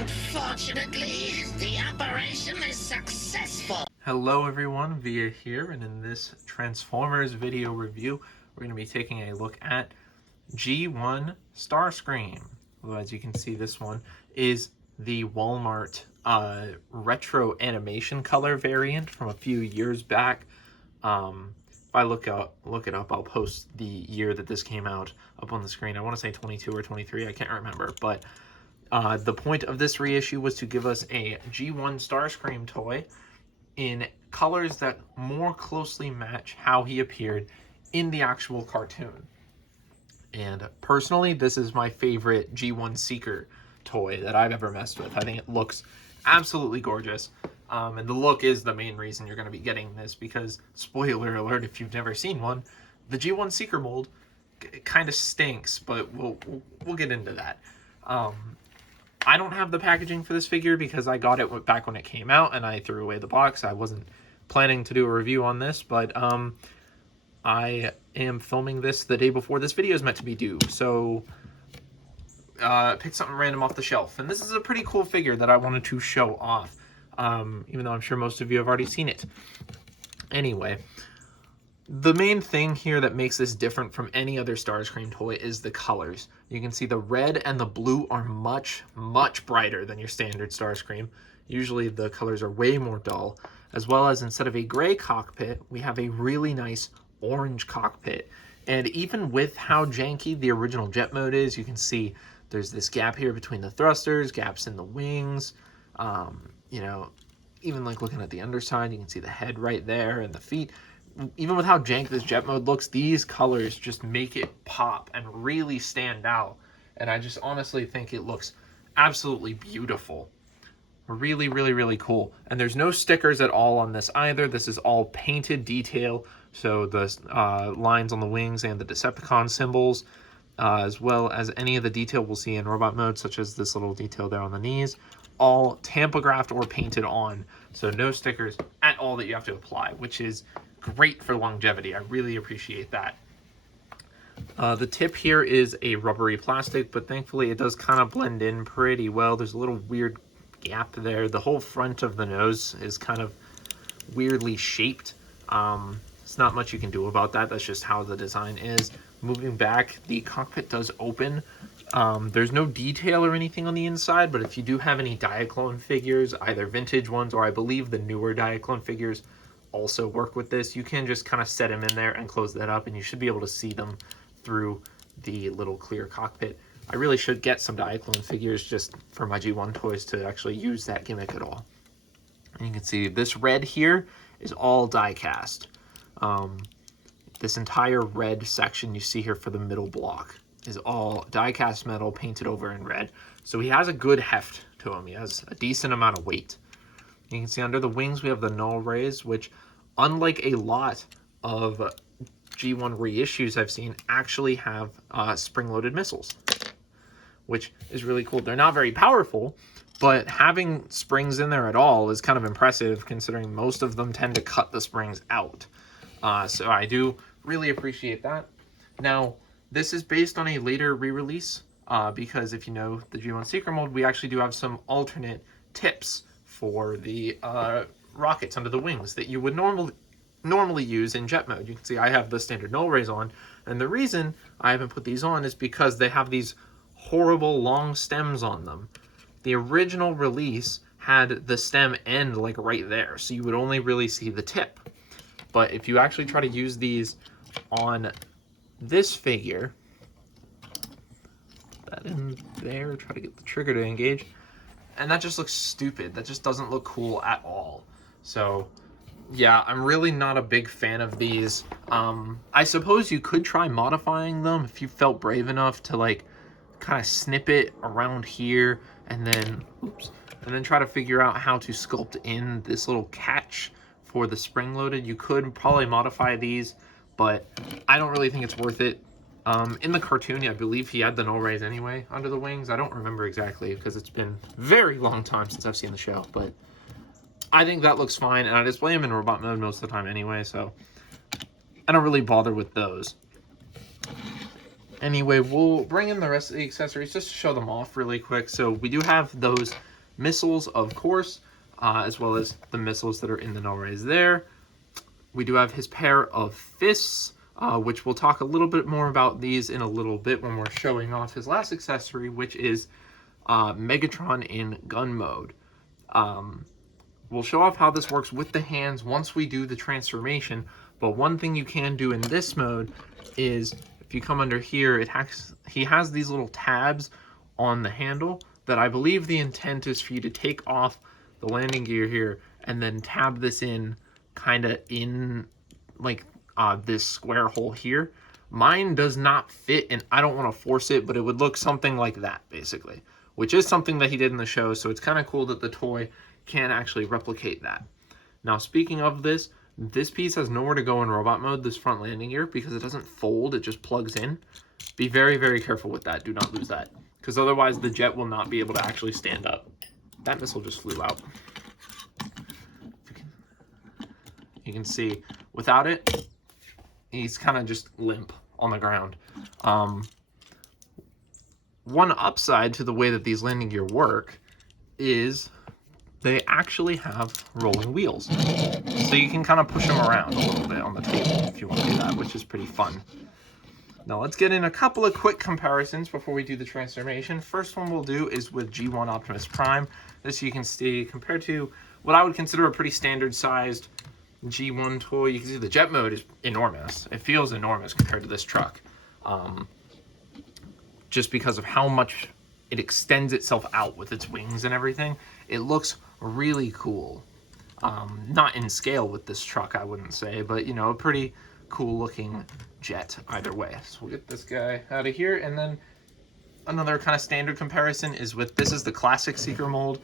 Unfortunately, the operation is successful. Hello everyone, Via here, and in this Transformers video review, we're going to be taking a look at G1 STARSCREAM. Well, as you can see, this one is the Walmart retro animation color variant from a few years back. If I look it up, I'll post the year that this came out up on the screen. I want to say 22 or 23, I can't remember, but the point of this reissue was to give us a G1 STARSCREAM toy in colors that more closely match how he appeared in the actual cartoon. And personally, this is my favorite G1 Seeker toy that I've ever messed with. I think it looks absolutely gorgeous. And the look is the main reason you're going to be getting this, because, spoiler alert if you've never seen one, the G1 Seeker mold kind of stinks, but we'll get into that. I don't have the packaging for this figure because I got it back when it came out and I threw away the box. I wasn't planning to do a review on this, but I am filming this the day before this video is meant to be due. So pick something random off the shelf. And this is a pretty cool figure that I wanted to show off, even though I'm sure most of you have already seen it. Anyway, the main thing here that makes this different from any other STARSCREAM toy is the colors. You can see the red and the blue are much, much brighter than your standard STARSCREAM. Usually the colors are way more dull, as well as instead of a gray cockpit, we have a really nice orange cockpit. And even with how janky the original jet mode is, you can see there's this gap here between the thrusters, gaps in the wings. You know, even like looking at the underside, you can see the head right there and the feet. Even with how jank this jet mode looks, these colors just make it pop and really stand out. And I just honestly think it looks absolutely beautiful. Really, really, really cool. And there's no stickers at all on this either. This is all painted detail. So the lines on the wings and the Decepticon symbols, as well as any of the detail we'll see in robot mode, such as this little detail there on the knees, all tampographed or painted on. So no stickers at all that you have to apply, which is great for longevity. I really appreciate that. The tip here is a rubbery plastic, but thankfully it does kind of blend in pretty well. There's a little weird gap there. The whole front of the nose is kind of weirdly shaped. It's not much you can do about that. That's just how the design is. Moving back, the cockpit does open. There's no detail or anything on the inside, but if you do have any Diaclone figures, either vintage ones or I believe the newer Diaclone figures also work with this, you can just kind of set them in there and close that up and you should be able to see them through the little clear cockpit. I really should get some Diaclone figures just for my G1 toys to actually use that gimmick at all. And you can see this red here is all die cast. This entire red section you see here for the middle block is all die cast metal painted over in red. So he has a good heft to him. He has a decent amount of weight. You can see under the wings we have the null rays, which, unlike a lot of G1 reissues I've seen, actually have spring-loaded missiles, which is really cool. They're not very powerful, but having springs in there at all is kind of impressive, considering most of them tend to cut the springs out. So I do really appreciate that. Now, this is based on a later re-release, because if you know the G1 Seeker mold, we actually do have some alternate tips for the rockets under the wings that you would normally use in jet mode. You can see I have the standard null rays on, and the reason I haven't put these on is because they have these horrible long stems on them. The original release had the stem end like right there, so you would only really see the tip. But if you actually try to use these on this figure, that in there, try to get the trigger to engage, and that just looks stupid. That just doesn't look cool at all. So yeah, I'm really not a big fan of these. I suppose you could try modifying them if you felt brave enough to like kind of snip it around here and then try to figure out how to sculpt in this little catch for the spring loaded. You could probably modify these, but I don't really think it's worth it. In the cartoon, I believe he had the null rays anyway under the wings. I don't remember exactly because it's been a very long time since I've seen the show, but I think that looks fine, and I display him in robot mode most of the time anyway, so I don't really bother with those. Anyway, we'll bring in the rest of the accessories just to show them off really quick. So we do have those missiles, of course, as well as the missiles that are in the null rays there. We do have his pair of fists, which we'll talk a little bit more about these in a little bit when we're showing off his last accessory, which is Megatron in gun mode. We'll show off how this works with the hands once we do the transformation, but one thing you can do in this mode is if you come under here, he has these little tabs on the handle that I believe the intent is for you to take off the landing gear here and then tab this in kind of in like this square hole here. Mine does not fit, and I don't want to force it, but it would look something like that basically, which is something that he did in the show, so it's kind of cool that the toy can actually replicate that. Now, speaking of this piece has nowhere to go in robot mode, this front landing gear, because it doesn't fold, it just plugs in. Be very, very careful with that. Do not lose that, because otherwise the jet will not be able to actually stand up. That missile just flew out. You can see, without it, he's kind of just limp on the ground. One upside to the way that these landing gear work is they actually have rolling wheels. So you can kind of push them around a little bit on the table if you want to do that, which is pretty fun. Now let's get in a couple of quick comparisons before we do the transformation. First one we'll do is with G1 Optimus Prime. This you can see compared to what I would consider a pretty standard sized G1 toy. You can see the jet mode is enormous. It feels enormous compared to this truck. Just because of how much it extends itself out with its wings and everything. It looks really cool. Not in scale with this truck, I wouldn't say, but you know, a pretty cool looking jet either way. So we'll get this guy out of here, and then another kind of standard comparison is with, this is the classic Seeker mold.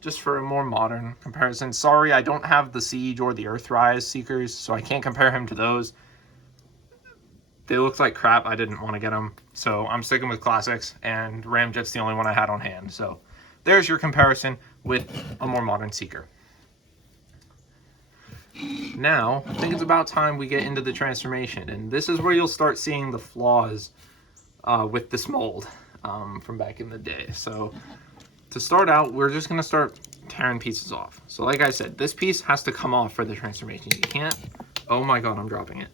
Just for a more modern comparison. Sorry, I don't have the Siege or the Earthrise Seekers, so I can't compare him to those. They looked like crap. I didn't want to get them, so I'm sticking with classics, and Ramjet's the only one I had on hand. So there's your comparison with a more modern Seeker. Now, I think it's about time we get into the transformation, and this is where you'll start seeing the flaws with this mold from back in the day. So to start out, we're just going to start tearing pieces off. So like I said, this piece has to come off for the transformation. You can't... Oh my god, I'm dropping it.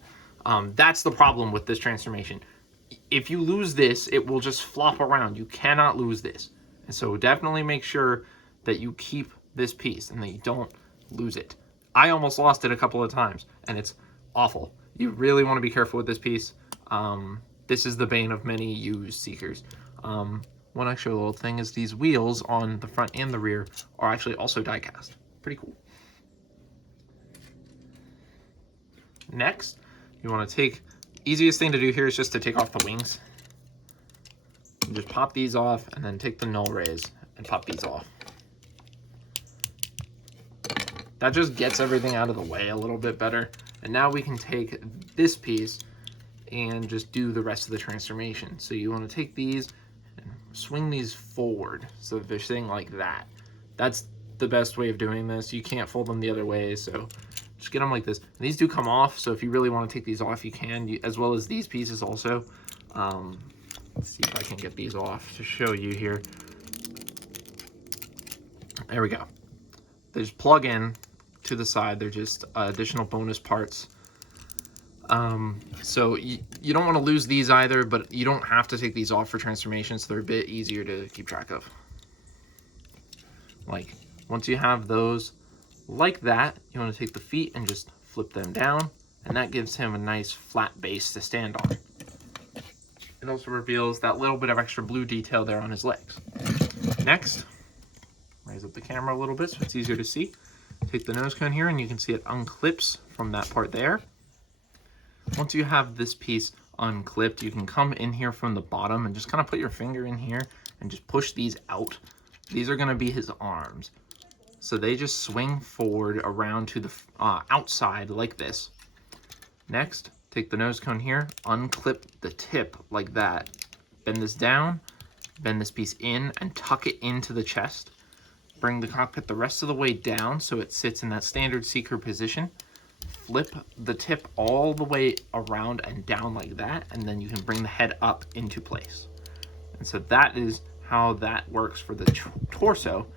That's the problem with this transformation. If you lose this, it will just flop around. You cannot lose this. And so definitely make sure that you keep this piece and that you don't lose it. I almost lost it a couple of times, and it's awful. You really want to be careful with this piece. This is the bane of many used Seekers. One extra little thing is these wheels on the front and the rear are actually also die cast. Pretty cool. Next, you want to take, easiest thing to do here is just to take off the wings. And just pop these off, and then take the null rays and pop these off. That just gets everything out of the way a little bit better. And now we can take this piece and just do the rest of the transformation. So you want to take these and swing these forward so that they're sitting like that. That's the best way of doing this. You can't fold them the other way, so just get them like this. And these do come off, so if you really want to take these off, you can, as well as these pieces also. Let's see if I can get these off to show you here. There we go. They just plug in to the side. They're just additional bonus parts. So you don't want to lose these either, but you don't have to take these off for transformation, so they're a bit easier to keep track of. Like, once you have those like that, you want to take the feet and just flip them down, and that gives him a nice flat base to stand on. It also reveals that little bit of extra blue detail there on his legs. Next, raise up the camera a little bit so it's easier to see. Take the nose cone here, and you can see it unclips from that part there. Once you have this piece unclipped, you can come in here from the bottom and just kind of put your finger in here and just push these out. These are going to be his arms. So they just swing forward around to the outside like this. Next, take the nose cone here, unclip the tip like that. Bend this down, bend this piece in, and tuck it into the chest. Bring the cockpit the rest of the way down so it sits in that standard Seeker position. Flip the tip all the way around and down like that, and then you can bring the head up into place. And so that is how that works for the torso.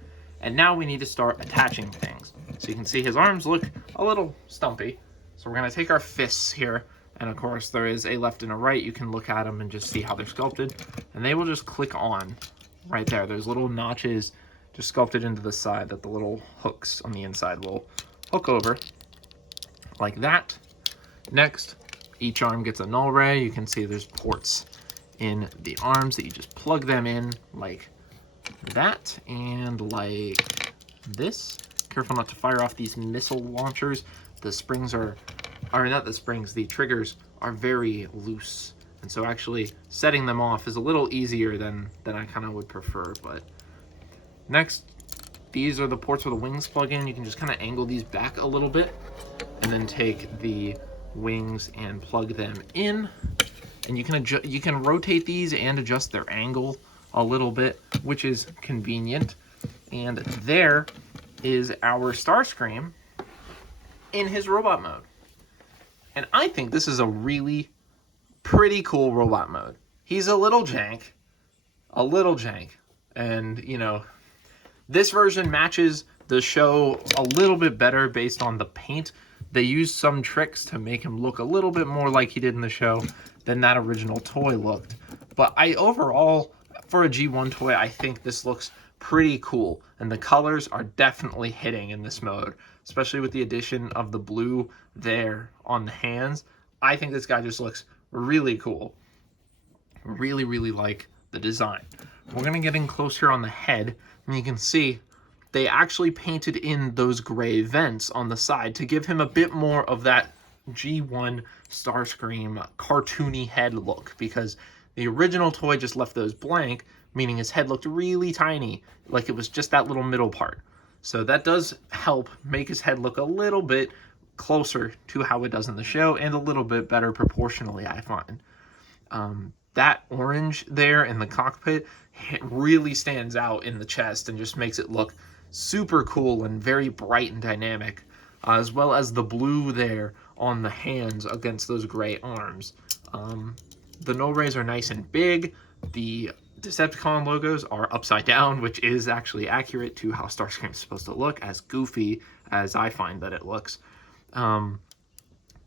And now we need to start attaching things. So you can see his arms look a little stumpy. So we're going to take our fists here. And of course, there is a left and a right. You can look at them and just see how they're sculpted. And they will just click on right there. There's little notches just sculpted into the side that the little hooks on the inside will hook over like that. Next, each arm gets a null ray. You can see there's ports in the arms that you just plug them in like that and like this. Careful not to fire off these missile launchers. The springs are not the springs, the triggers are very loose. And so actually setting them off is a little easier than I kind of would prefer. But next, these are the ports where the wings plug in. You can just kind of angle these back a little bit and then take the wings and plug them in. And you can rotate these and adjust their angle a little bit, which is convenient. And there is our Starscream in his robot mode. And I think this is a really pretty cool robot mode. He's a little jank. And, you know, this version matches the show a little bit better based on the paint. They used some tricks to make him look a little bit more like he did in the show than that original toy looked. But overall, for a G1 toy, I think this looks pretty cool. And the colors are definitely hitting in this mode, especially with the addition of the blue there on the hands. I think this guy just looks really cool. Really, really like the design. We're going to get in closer on the head, and you can see they actually painted in those gray vents on the side to give him a bit more of that G1 Starscream cartoony head look, because the original toy just left those blank, meaning his head looked really tiny, like it was just that little middle part. So that does help make his head look a little bit closer to how it does in the show, and a little bit better proportionally, I find. That orange there in the cockpit really stands out in the chest and just makes it look super cool and very bright and dynamic, as well as the blue there on the hands against those gray arms. The null rays are nice and big. The Decepticon logos are upside down, which is actually accurate to how Starscream is supposed to look, as goofy as I find that it looks.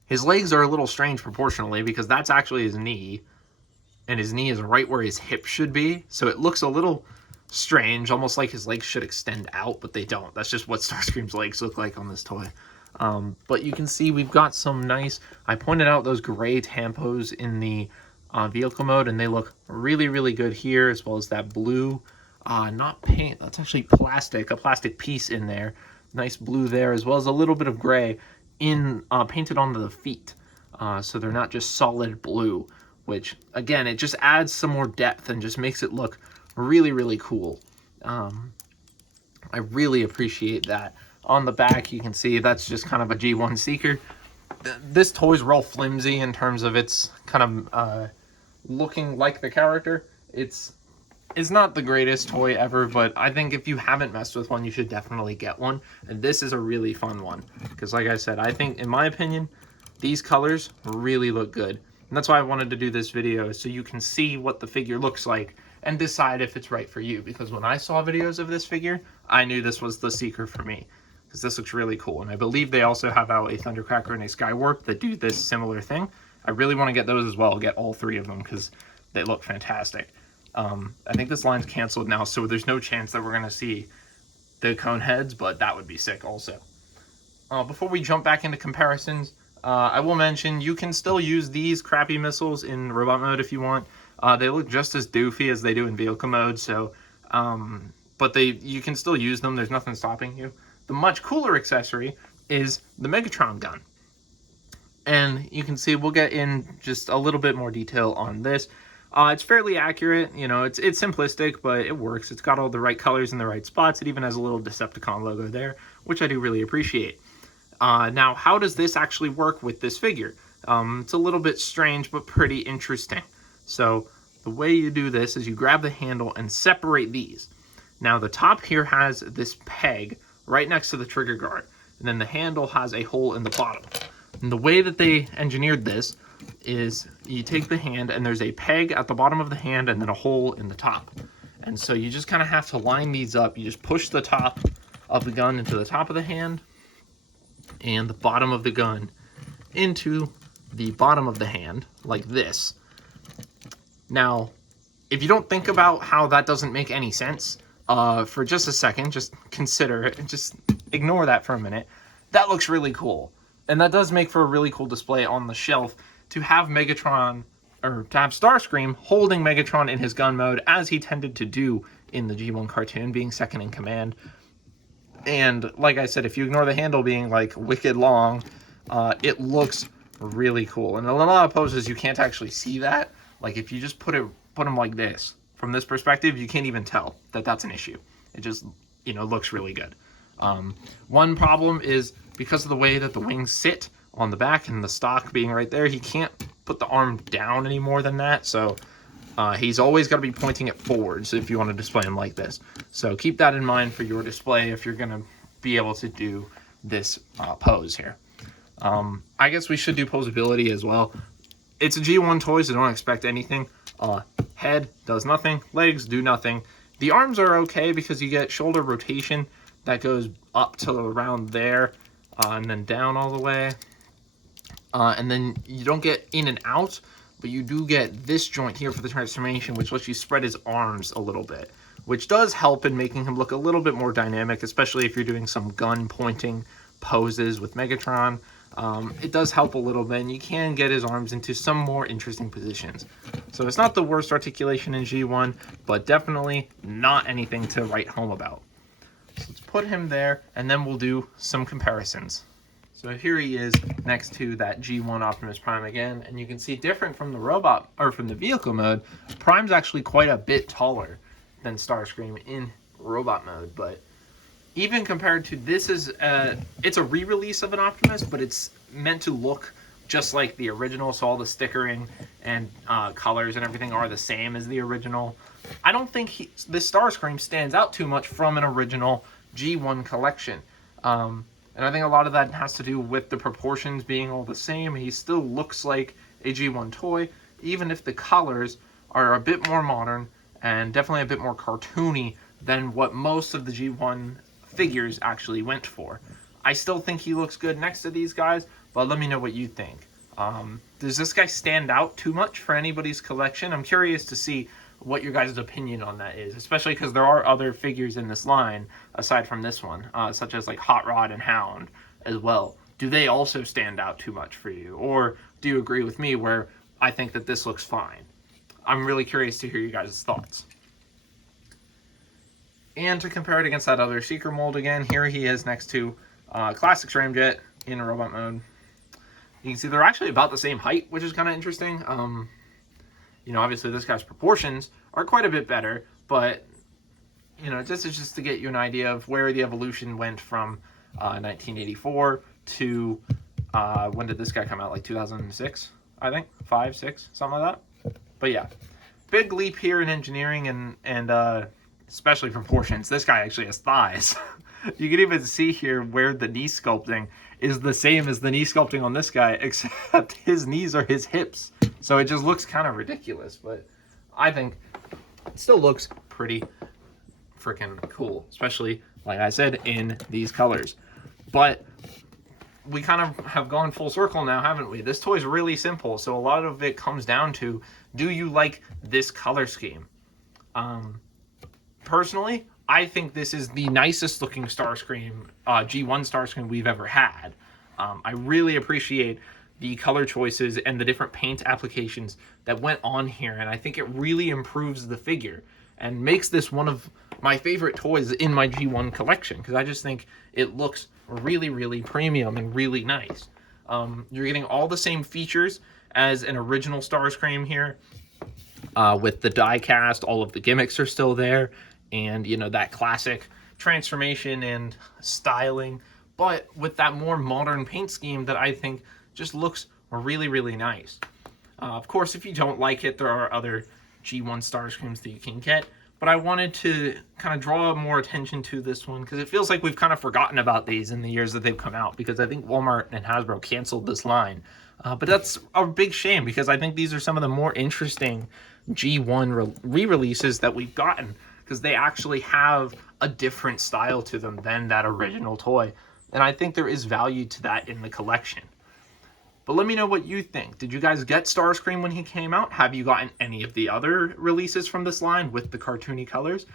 His legs are a little strange proportionally, because that's actually his knee, and his knee is right where his hip should be. So it looks a little strange, almost like his legs should extend out, but they don't. That's just what Starscream's legs look like on this toy. But you can see we've got some nice, I pointed out those gray tampos in the vehicle mode, and they look really, really good here, as well as that blue, not paint, that's actually plastic, a plastic piece in there. Nice blue there, as well as a little bit of gray in painted onto the feet. So they're not just solid blue, which, again, it just adds some more depth and just makes it look really, really cool. I really appreciate that. On the back, you can see that's just kind of a G1 Seeker. This toy's real flimsy in terms of its kind of looking like the character. It's not the greatest toy ever, but I think if you haven't messed with one, you should definitely get one. And this is a really fun one, because like I said, I think, in my opinion, these colors really look good. And that's why I wanted to do this video, so you can see what the figure looks like and decide if it's right for you. Because when I saw videos of this figure, I knew this was the Seeker for me, because this looks really cool. And I believe they also have out a Thundercracker and a Skywarp that do this similar thing. I really want to get those as well, get all three of them, because they look fantastic. I think this line's canceled now, so there's no chance that we're going to see the cone heads, but that would be sick also. Before we jump back into comparisons, I will mention you can still use these crappy missiles in robot mode if you want. They look just as doofy as they do in vehicle mode, so but you can still use them. There's nothing stopping you. The much cooler accessory is the Megatron gun. And you can see, we'll get in just a little bit more detail on this. It's fairly accurate, you know, it's simplistic, but it works. It's got all the right colors in the right spots. It even has a little Decepticon logo there, which I do really appreciate. Now, how does this actually work with this figure? It's a little bit strange, but pretty interesting. So the way you do this is you grab the handle and separate these. Now, the top here has this peg right next to the trigger guard, and then the handle has a hole in the bottom. And the way that they engineered this is you take the hand, and there's a peg at the bottom of the hand and then a hole in the top. And so you just kind of have to line these up. You just push the top of the gun into the top of the hand and the bottom of the gun into the bottom of the hand like this. Now, if you don't think about how that doesn't make any sense, for just a second, just consider it and just ignore that for a minute. That looks really cool. And that does make for a really cool display on the shelf to have Megatron, or to have Starscream holding Megatron in his gun mode, as he tended to do in the G1 cartoon, being second in command. And like I said, if you ignore the handle being like wicked long, it looks really cool. And in a lot of poses, you can't actually see that. Like if you just put him like this, from this perspective, you can't even tell that that's an issue. It just, looks really good. One problem is because of the way that the wings sit on the back and the stock being right there, he can't put the arm down any more than that. So he's always got to be pointing it forwards if you want to display him like this. So keep that in mind for your display if you're going to be able to do this pose here. I guess we should do posability as well. It's a G1 toy, so don't expect anything. Head does nothing. Legs do nothing. The arms are okay because you get shoulder rotation that goes up to around there and then down all the way. And then you don't get in and out, but you do get this joint here for the transformation, which lets you spread his arms a little bit, which does help in making him look a little bit more dynamic, especially if you're doing some gun pointing poses with Megatron. It does help a little bit, and you can get his arms into some more interesting positions. So it's not the worst articulation in G1, but definitely not anything to write home about. So let's put him there, and then we'll do some comparisons. So here he is next to that G1 Optimus Prime again, and you can see different from the robot, or from the vehicle mode, Prime's actually quite a bit taller than Starscream in robot mode, but even compared to this, it's a re-release of an Optimus, but it's meant to look just like the original, so all the stickering and colors and everything are the same as the original. I don't think this Starscream stands out too much from an original G1 collection. And I think a lot of that has to do with the proportions being all the same. He still looks like a G1 toy, even if the colors are a bit more modern and definitely a bit more cartoony than what most of the G1 figures actually went for. I still think he looks good next to these guys, but let me know what you think. Does this guy stand out too much for anybody's collection? I'm curious to see what your guys' opinion on that is, especially because there are other figures in this line aside from this one, such as like Hot Rod and Hound as well. Do they also stand out too much for you, or do you agree with me where I think that this looks fine? I'm really curious to hear you guys' thoughts. And to compare it against that other Seeker mold again, here he is next to Classic Scramjet in robot mode. You can see they're actually about the same height, which is kind of interesting. Obviously this guy's proportions are quite a bit better, but just to get you an idea of where the evolution went from 1984 to when did this guy come out? Like 2006, I think, 5, 6, something like that. But yeah, big leap here in engineering and especially proportions. This guy actually has thighs. You can even see here where the knee sculpting is the same as the knee sculpting on this guy, except his knees are his hips. So it just looks kind of ridiculous, but I think it still looks pretty freaking cool, especially, like I said, in these colors. But we kind of have gone full circle now, haven't we? This toy is really simple, so a lot of it comes down to, do you like this color scheme? Personally, I think this is the nicest looking Starscream, G1 Starscream we've ever had. I really appreciate the color choices and the different paint applications that went on here, and I think it really improves the figure and makes this one of my favorite toys in my G1 collection, because I just think it looks really, really premium and really nice. You're getting all the same features as an original Starscream here, with the die cast. All of the gimmicks are still there, and that classic transformation and styling, but with that more modern paint scheme that I think just looks really, really nice. Of course, if you don't like it, there are other G1 Starscreams that you can get, but I wanted to kind of draw more attention to this one because it feels like we've kind of forgotten about these in the years that they've come out, because I think Walmart and Hasbro canceled this line. But that's a big shame, because I think these are some of the more interesting G1 re-releases that we've gotten because they actually have a different style to them than that original toy. And I think there is value to that in the collection. But let me know what you think. Did you guys get Starscream when he came out? Have you gotten any of the other releases from this line with the cartoony colors?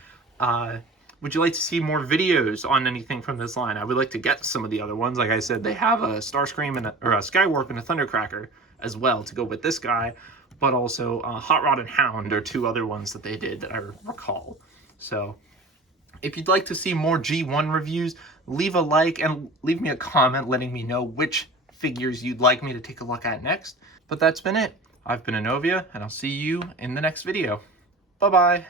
Would you like to see more videos on anything from this line? I would like to get some of the other ones. Like I said, they have a Starscream and a Skywarp and a Thundercracker as well to go with this guy, but also Hot Rod and Hound are two other ones that they did that I recall. So if you'd like to see more G1 reviews, leave a like and leave me a comment letting me know which figures you'd like me to take a look at next. But that's been it. I've been Anovia, and I'll see you in the next video. Bye-bye.